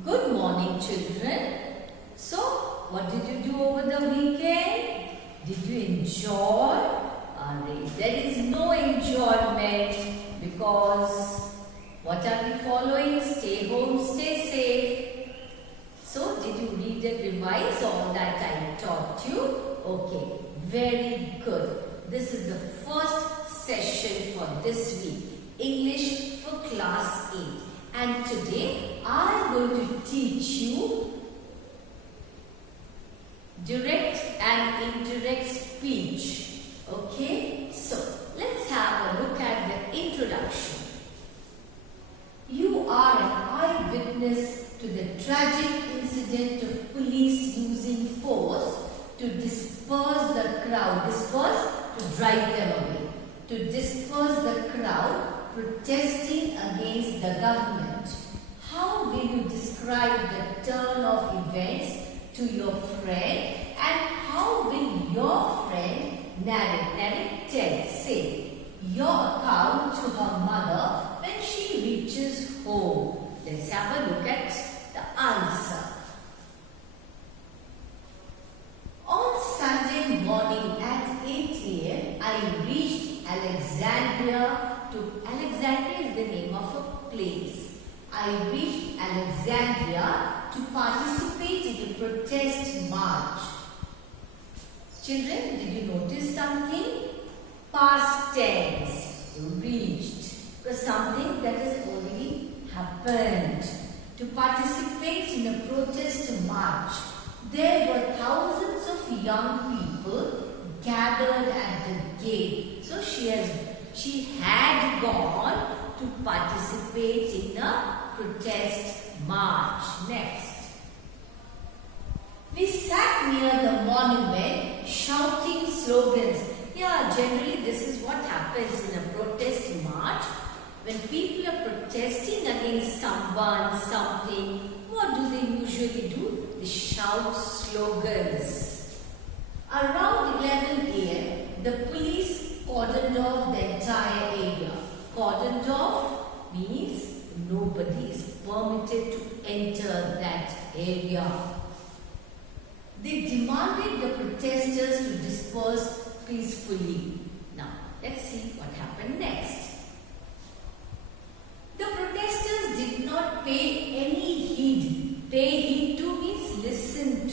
Good morning, children. So, what did you do over the weekend? Did you enjoy? There is no enjoyment because what are we following? Stay home, stay safe. So, did you read and revise all that I taught you? Okay, very good. This is the first session for this week, English for class 8. And today I am going to teach you direct and indirect speech. Okay, so let's have a look at the introduction. You are an eyewitness to the tragic incident of police using force to disperse the crowd, to drive them away, to disperse the crowd protesting against the government. How will you describe the turn of events to your friend, and how will your friend narrate, tell, say your account to her mother when she reaches home? Let's have a look at the answer. On Sunday morning at 8 a.m., I reached Alexandria. Alexandria is the name of a place. I reached Alexandria to participate in a protest march. Children, did you notice something? Past tense, reached, was something that has already happened. To participate in a protest march, there were thousands of young people gathered at the gate. So she had gone to participate in a protest march. Next. We sat near the monument shouting slogans. Yeah, generally this is what happens in a protest march. When people are protesting against someone, something, what do they usually do? They shout slogans. Around 11 a.m., the police cordoned off the entire area. Cordoned off means nobody is permitted to enter that area. They demanded the protesters to disperse peacefully. Now, let's see what happened next. The protesters did not pay any heed. Pay heed to means listen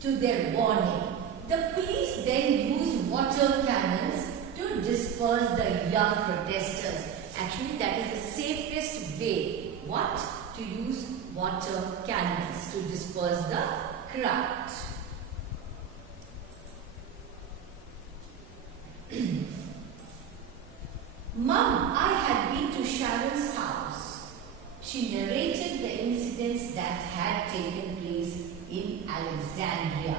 to their warning. The police then used water cannons to disperse the young protesters. Actually, that is the safest way. What? To use water cannons to disperse the crowd. Mom, I had been to Sharon's house. She narrated the incidents that had taken place in Alexandria.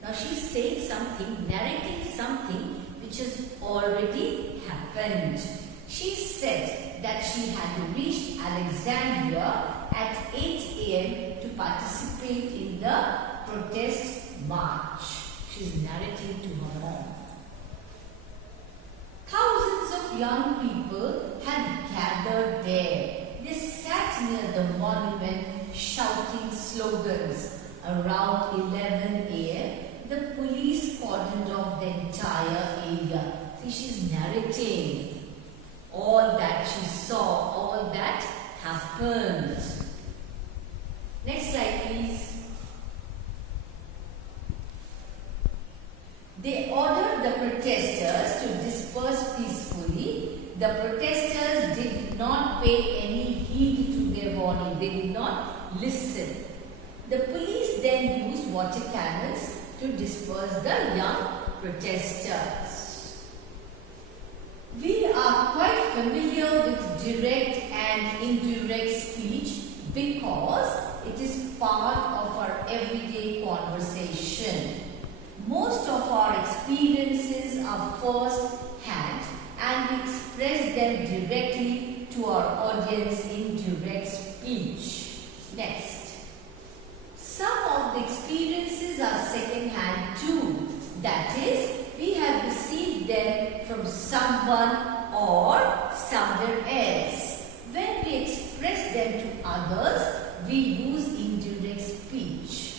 Now she's saying something, narrating something which has already happened. She said that she had reached Alexandria at 8 a.m. to participate in the protest march. She's narrating to her mom. Thousands of young people had gathered there. They sat near the monument shouting slogans. Around 11 a.m., the police cordoned off the entire area. See, she's narrating all that she saw, all that happened. Next slide, please. They ordered the protesters to disperse peacefully. The protesters did not pay any heed to their warning. They did not listen. The police then used water cannons to disperse the young protesters. We are quite familiar with direct and indirect speech because it is part of our everyday conversation. Most of our experiences are first-hand and we express them directly to our audience in direct speech. Next. Some of the experiences are second-hand too. That is, we have received them from someone or somewhere else. When we express them to others, we use indirect speech.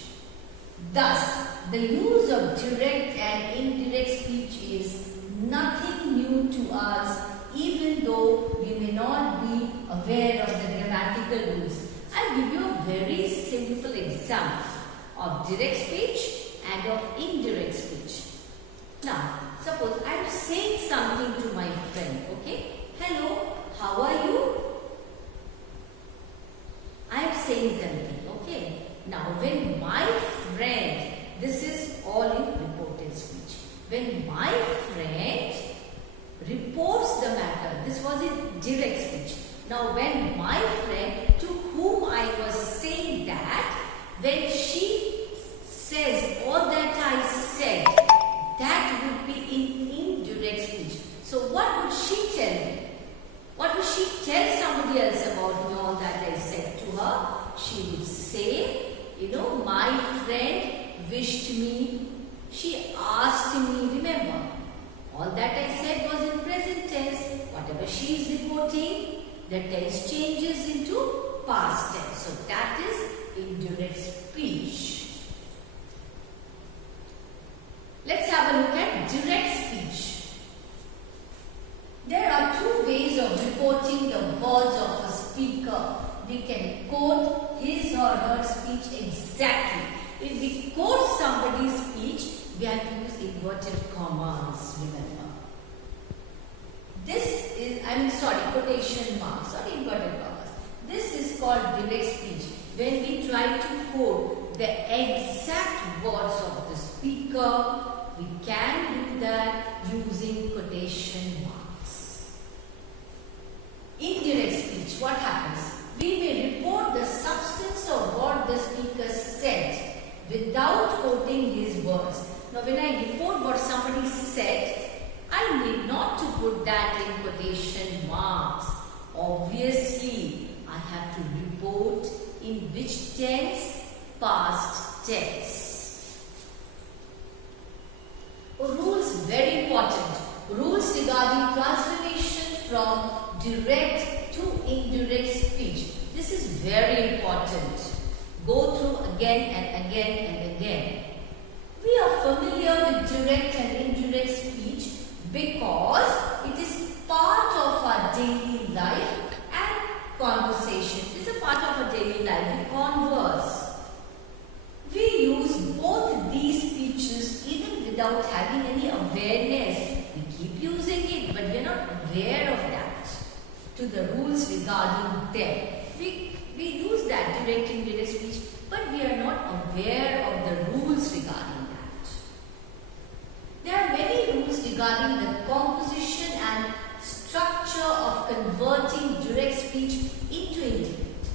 Thus, the use of direct and indirect speech is nothing new to us, even though we may not be aware of the grammatical rules. I'll give you a very simple example of direct speech and of indirect speech. Now, suppose I am saying something to my friend, okay? Hello, how are you? I am saying something, okay? Now, when my friend, this is all in reported speech. When my friend reports the matter, this was in direct speech. Now, when my friend to whom I was saying that, when she says all that I said, that would be in indirect speech. So, what would she tell me? What would she tell somebody else about me, all that I said to her? She would say, my friend wished me, she asked me, remember, all that I said was in present tense. Whatever she is reporting, the tense changes into past tense. So that is indirect speech. Let's have a look at direct speech. There are two ways of reporting the words of a speaker. We can quote his or her speech exactly. If we quote somebody's speech, we have to use inverted commas, remember. This is, quotation marks, not inverted commas. This is called direct speech. When we try to quote the exact words of the speaker, we can do that using quotation marks. Indirect speech, what happens? We may report the substance of what the speaker said without quoting his words. Now, when I report what somebody said, I need not to put that in quotation marks. Obviously, I have to report in which tense? Past tense. Rules, very important. Rules regarding transformation from direct to indirect speech. This is very important. Go through again and again and again. We are familiar with direct and indirect speech because it is part of our daily life and conversation. It is a part of our daily life. We converse. We use both these speeches even without having any awareness. We keep using it, but we are not aware of that. To the rules regarding them. We use that direct and indirect speech, but we are not aware of the rules regarding that. There are many rules regarding the composition and structure of converting direct speech into indirect.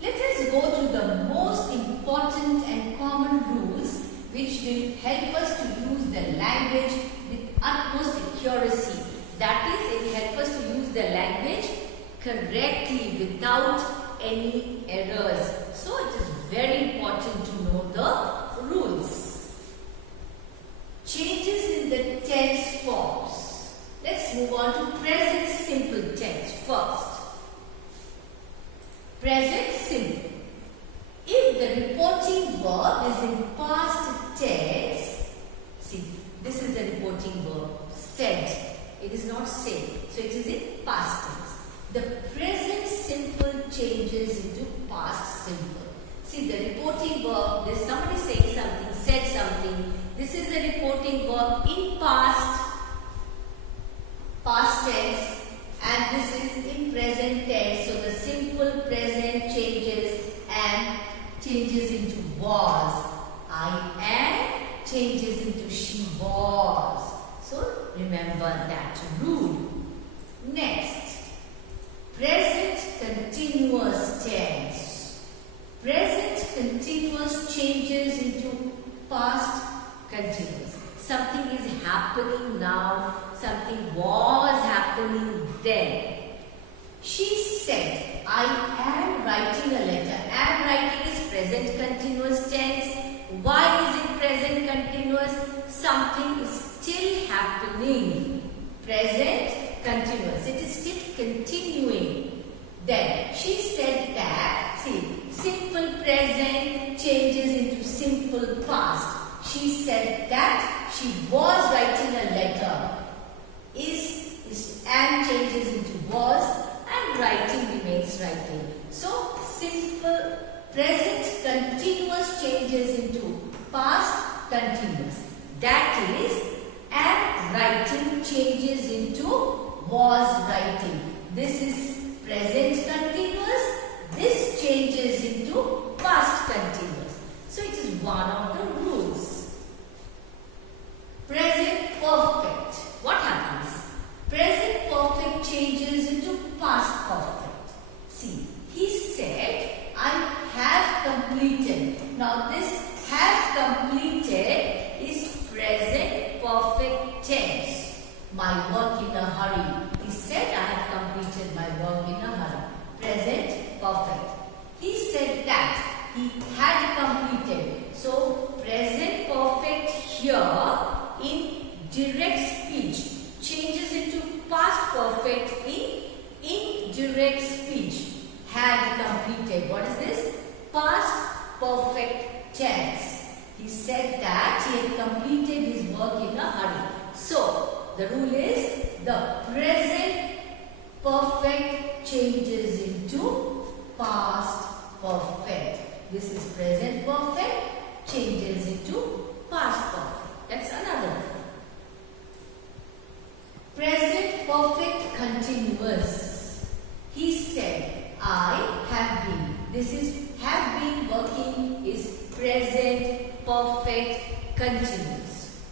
Let us go through the most important and common rules which will help us to use the language with utmost accuracy. That is, it will help us to use the language correctly without any errors. So it is very important to know the rules. Changes in the tense forms. Let's move on to present simple tense first. Present simple. If the reporting verb is in past tense, see, this is the reporting verb, said. It is not said. So it is in past tense. The present simple changes into past simple. See, the reporting verb, there is somebody saying something, said something. This is the reporting verb in past tense, and this is in present tense. So the simple present changes and changes into was. I am changes into she was. So remember that rule. Next, present continuous tense. Present continuous changes into past continuous. Something is happening now, something was happening then. She said, I am writing a letter. Am writing is present continuous tense. Why is it present continuous? Something is still happening. Present continuous. It is still continuing. Then she said that, see, simple past. She said that she was writing a letter. Is and changes into was, and writing remains writing. So simple present continuous changes into past continuous. That is, and writing changes into was writing. This is present continuous. This changes into past continuous. So it is one of the rules. Present perfect. What happens? Present perfect changes into past perfect. See, he said, I have completed. Now this have completed is present perfect tense. My work in a hurry. He said, I have completed my work in a hurry. Present perfect. He said that he had completed. So present perfect here in direct speech changes into past perfect in indirect speech. Had completed. What is this? Past perfect tense. He said that he had completed his work in a hurry. So the rule is the present perfect changes into past perfect. This is present perfect changes into past perfect. That's another one. Present perfect continuous. He said, I have been. This is have been working is present perfect continuous.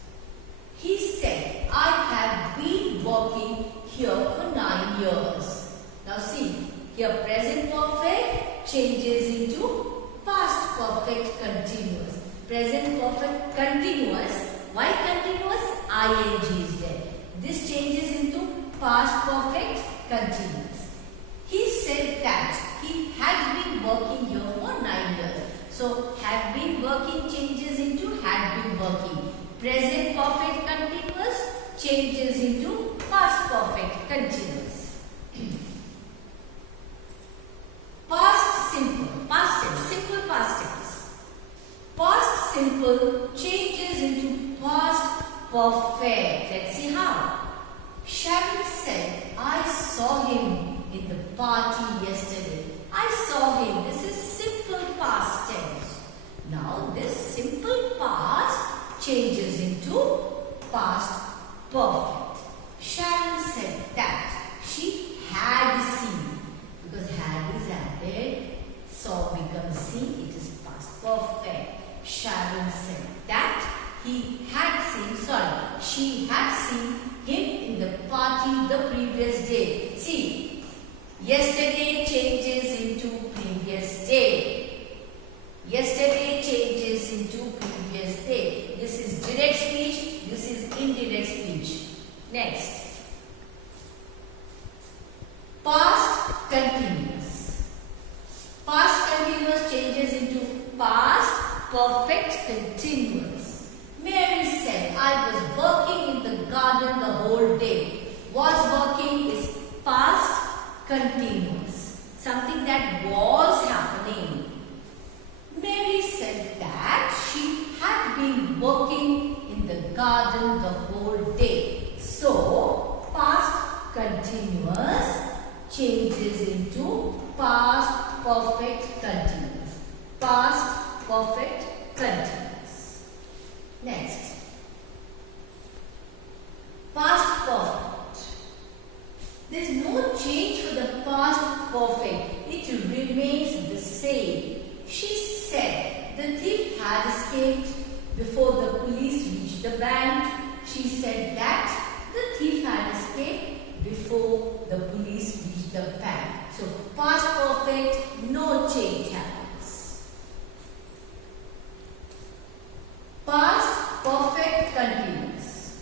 He said, I have been working here for 9 years. Now see, here present perfect changes into past perfect continuous. Present perfect continuous. Why continuous? ing is there. This changes into past perfect continuous. He said that he had been working here for 9 years. So have been working changes into had been working. Present perfect continuous changes into past perfect continuous. Past simple, past tense, simple past tense. Past simple changes into past perfect. Let's see how. Sharon said, I saw him in the party yesterday. I saw him. This is simple past tense. Now this simple past changes into past perfect. Sharon said that she had seen. Because had is added, saw becomes seen. It is past perfect. Sharon said that she had seen him in the party the previous day. See, yesterday changes into previous day. Yesterday changes into previous day. This is direct speech. This is indirect speech. Next. Past continuous. Past continuous changes into past perfect continuous. Mary said, I was working in the garden the whole day. Was working is past continuous. Something that was happening. Mary said that she had been working in the garden the whole day. So, past continuous changes into past perfect continuous. Past perfect continuous. Next. Past perfect. There is no change for the past perfect. It remains the same. She said the thief had escaped before the police reached the bank. She said that the thief had escaped before the police reached the bank. So past perfect, no change happens. Past perfect continuous.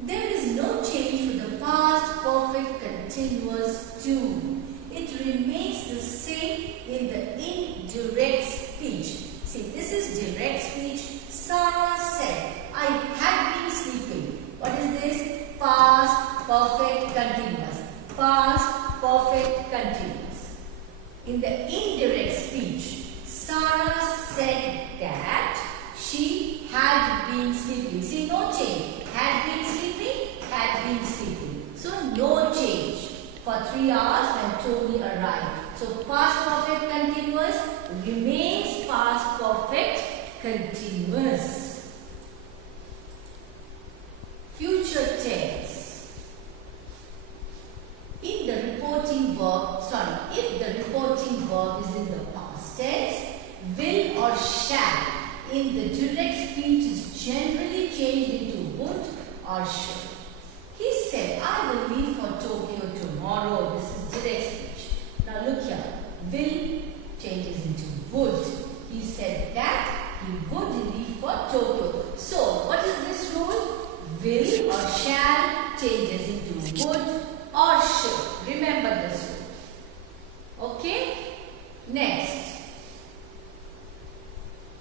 There is no change for the past perfect continuous too. It remains the same in the indirect speech. See, this is direct speech. Sarah said, I had been sleeping. What is this? Past perfect continuous. Past perfect continuous. In the indirect speech, Sarah said that remains past perfect continuous. Future tense. In the reporting verb, if the reporting verb is in the past tense, will or shall in the direct speech is generally changed into would or should. He said, I will leave for Tokyo tomorrow. This is direct speech. Now look here. Will changes into would. He said that he would leave for Tokyo. So, what is this rule? Will or shall changes into would or should. Remember this rule. Okay? Next.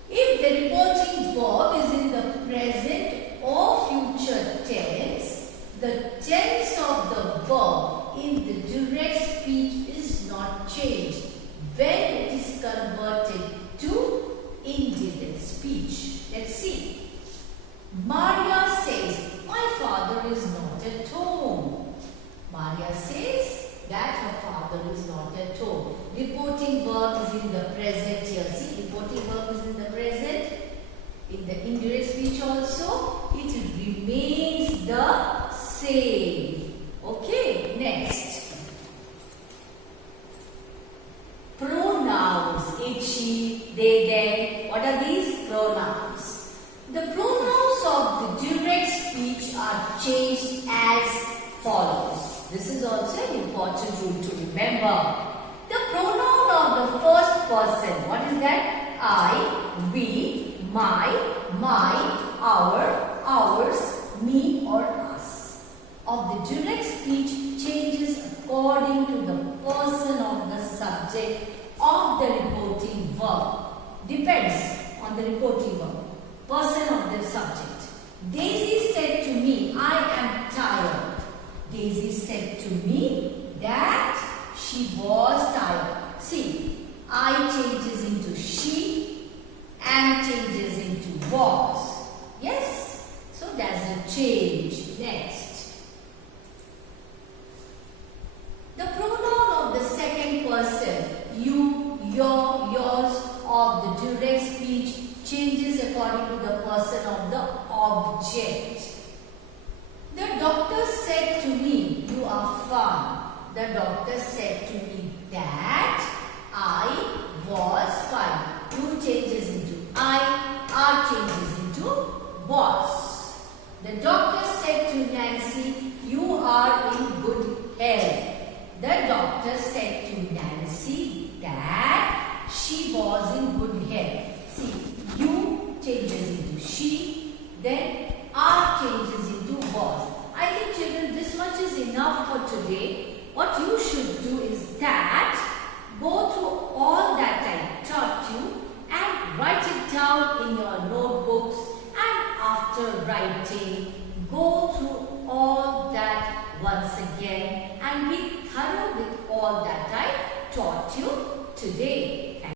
If the reporting verb is in the present or future tense, the tense of the verb in the direct speech is not changed when it is converted to indirect speech. Let's see. Maria says, my father is not at home. Maria says that her father is not at home. Reporting verb is in the present here. See, reporting verb is in the present. In the indirect speech also, it remains the same. Okay, next. Pronouns, it, she, they, them. What are these? Pronouns. The pronouns of the direct speech are changed as follows. This is also an important rule to remember. The pronoun of the first person, what is that? I, we, my, our, ours, me or us. Of the direct speech changes according to the person of the subject of the reporting verb. Depends on the reporting verb. Person of the subject. Daisy said to me, I am tired. Daisy said to me that she was tired. See, I changes into she, am changes into was. Yes? So there's a change. Next. The pronoun of the second person, you, your, yours, of the direct speech changes according to the person of the object. The doctor said to me, you are fine. The doctor said to me that I was fine. You changes into I, are changes into was. The doctor said to Nancy, you are in good health. The doctor said to Nancy that she was in good health. See, you changes into she, then are changes into was. I think children, this much is enough for today. What you should do is that go through all that I taught you and write it down in your notebooks, and after writing, go through all that once again and be thorough with all that I taught you today.